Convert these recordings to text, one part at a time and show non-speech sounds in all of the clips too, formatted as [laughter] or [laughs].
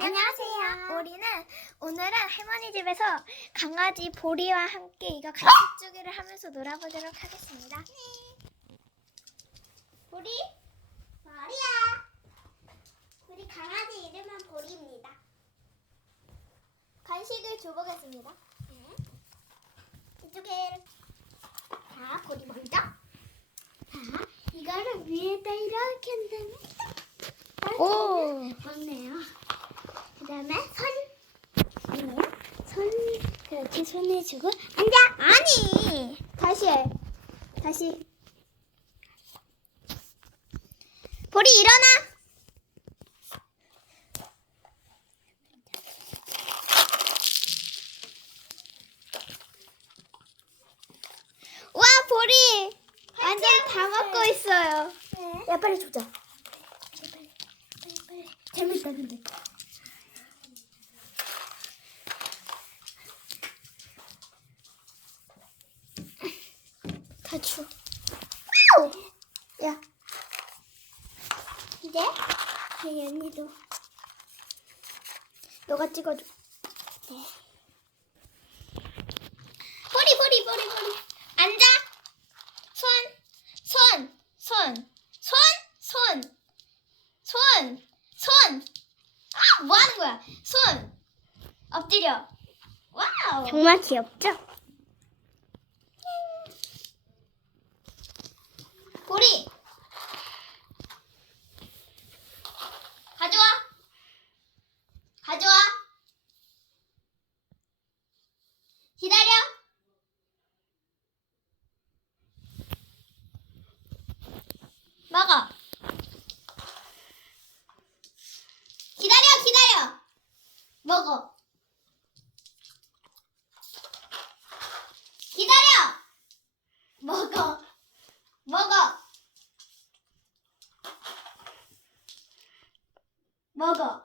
안녕하세요. 우리는 오늘은 할머니 집에서 강아지 보리와 함께 이거 간식주기를 하면서 놀아보도록 하겠습니다. 보리? 보리야. 우리 강아지 이름은 보리입니다. 간식을 줘보겠습니다. 이쪽에 자, 보리 먼저. 자, 이거를 위에다 이렇게 한 다음에 오, 먹네요. 그다음에 손, 손, 손 그렇게 손에 주고 앉아. 아니. 다시 해. 다시. 보리 일어나. 와 보리 완전 다 먹고 있어요. 네. 야 빨리 주자. 빨리, 빨리, 빨리. 재밌다 근데. 다 줘. 야 이제 저희 언니도 너가 찍어줘. 네. 보리 보리 보리 보리 앉아 손 손 손 손 손손 아, 뭐 하는 거야? 손 엎드려. 와우. 정말 귀엽죠? 보리 가져와. 가져와. 기다려. 먹어. 기다려, 기다려. 먹어. 기다려. 먹어. 먹어. 먹어.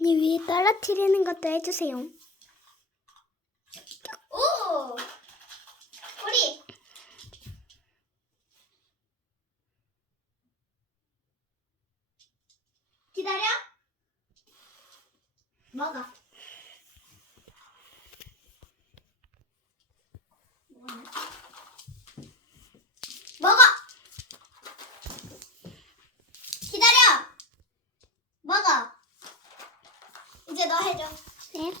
언니 위에 떨어뜨리는 것도 해주세요. 오! 우리 기다려. 먹어. 먹어. 기다려. 먹어. 이제 너 해줘. 네.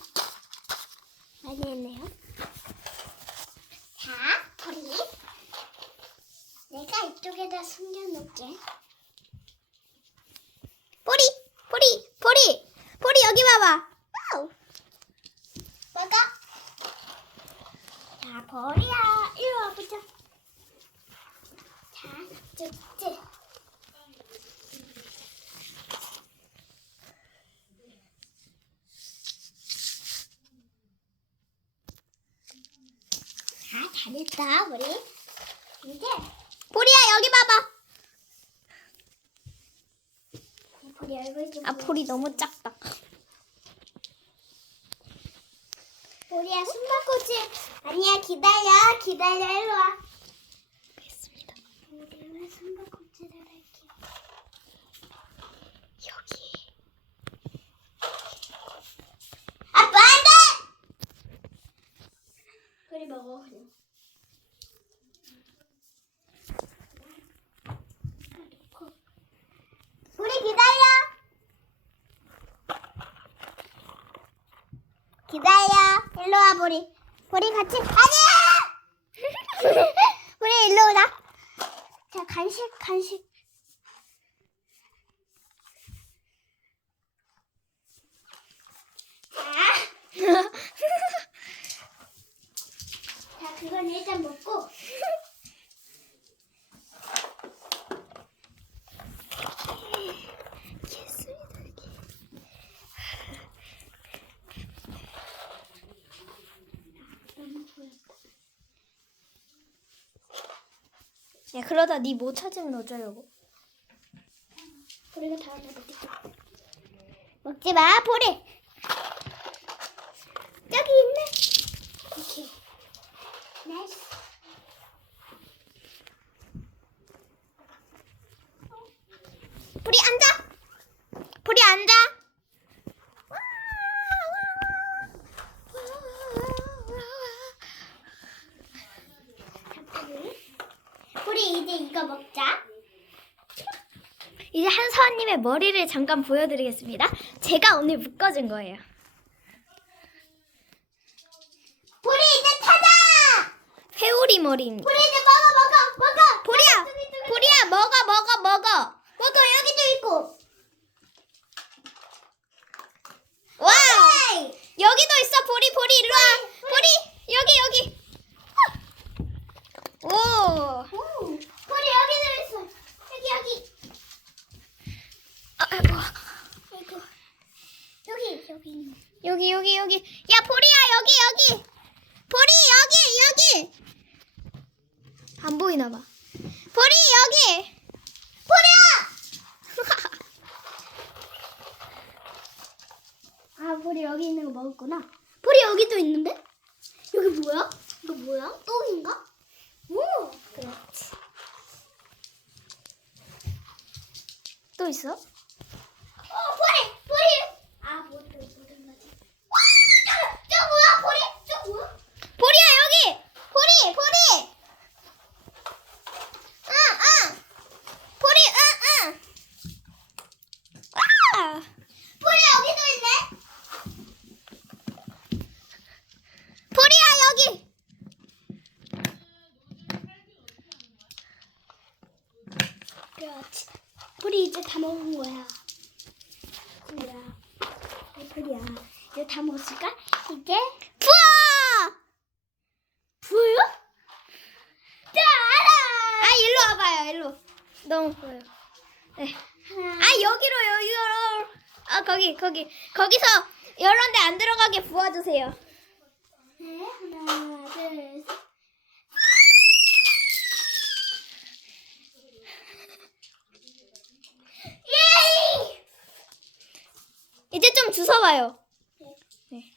많이 했네요. 자, 보리. 내가 이쪽에다 숨겨놓을게. 보리, 보리, 보리, 보리 여기 봐봐. 와우. 먹어. 자, 보리야. 이리 와보자. 자, 쭉쭉. 자, 잘했다, 우리. 이제 보리야 여기 봐봐. 아 보리 너무 작다. 보리야 숨바꼭질. 아니야 기다려. 기다려 일로 와 알겠습니다. 보리와 숨바꼭질을 할게 여기. 아빠 안돼 보리 먹어 그냥 보리 기다려 기다려. 일로 와 보리. 보리 같이. 아니야! [laughs] 보리 일로 오라 자 간식 간식 자, 자 그건 일단 먹고 너무 보였다. 야 그러다 네못 찾으면 어쩌려고? 보리가 다음에 먹겠지. 먹지 마, 보리. 여기 있네. 오케이. 나이스. 보리 앉아. 보리 앉아. 우리 이거 먹자. 이제 한서원님의 머리를 잠깐 보여드리겠습니다. 제가 오늘 묶어준 거예요. 우리 이제 타자. 회오리 머리입니다. 우리 이제 먹어 먹어 먹어. 보리야, 보리야, 먹어, 먹어, 먹어. 먹어 여기도 있고. 와, 에이. 여기도 있어, 보리, 보리, 일로 와. 보리, 여기, 여기. 오, 오, 우리 여기도 있어. 여기 여기. 아, 아이고. 아이고. 여기 여기. 여기, 여기, 여기. 야, 보리야, 여기, 여기. 보리, 여기, 여기. 안 보이나 봐. 보리, 여기. 보리야. [laughs] 아, 보리 여기 있는 거 먹었구나. 보리 여기도 있는데? 여기 뭐야? 이거 뭐야? 똥인가? 오, 그렇지. 또 있어? 어, 보리, 보리. 아, 뭐 또 묻은 거지? 와, 저, 저 뭐야, 보리? 저 뭐야? 보리야, 여기. 보리, 보리. 응, 응. 보리, 응, 응. 아! 보리 여기도 있네. 보리야, 여기. 그렇지. 보리 이제 다 먹은 거야. 보리야, 아이, 보리야, 이제 다 먹었을까? 이제 부어! 자, 알아. 아, 일로 와봐요, 일로. 너무 보여. 네. 아, 여기로, 여기로. 아, 거기, 거기. 거기서 이런 데 안 들어가게 부어주세요. 네, 하나, 둘, 셋. 이제 좀 주워봐요. 네.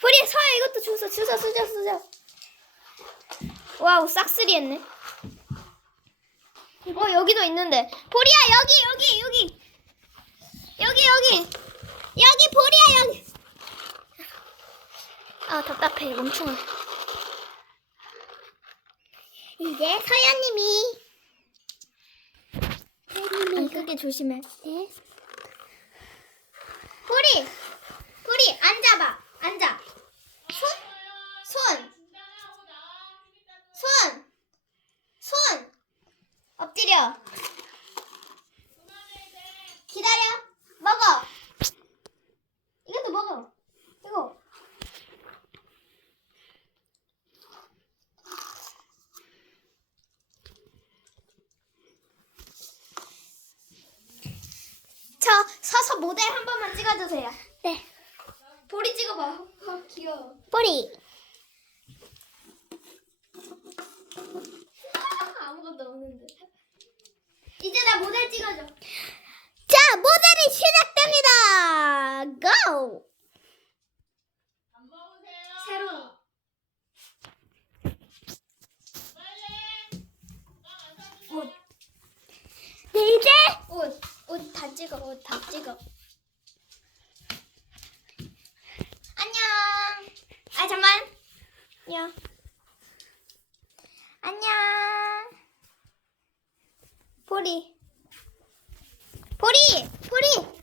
보리, 서야 이것도 주워, 주워, 주워, 주워. 와우, 싹쓸이 했네. 어, 여기도 있는데. 보리야, 여기, 여기, 여기. 여기, 여기. 보리야, 여기. 아, 답답해, 멍청해. 이제 서연님이 아니, 크게 조심해. 네. 보리! 보리, 앉아봐. 앉아. 손? 손. 손. 손. 엎드려. 먹어. 이것도 먹어. 이거. 저 모델 한 번만 찍어주세요. 네. 보리 찍어봐. 어, 귀여워. 보리. 아, 아무것도 없는데. 이제 나 모델 찍어줘. 자, 모델이 시작됩니다. 고! 새로. 옷, 네, 이제 옷, 옷 다 찍어, 옷 다 찍어. 안녕. 아 잠만. 안녕. 안녕. 보리. 보리, 보리.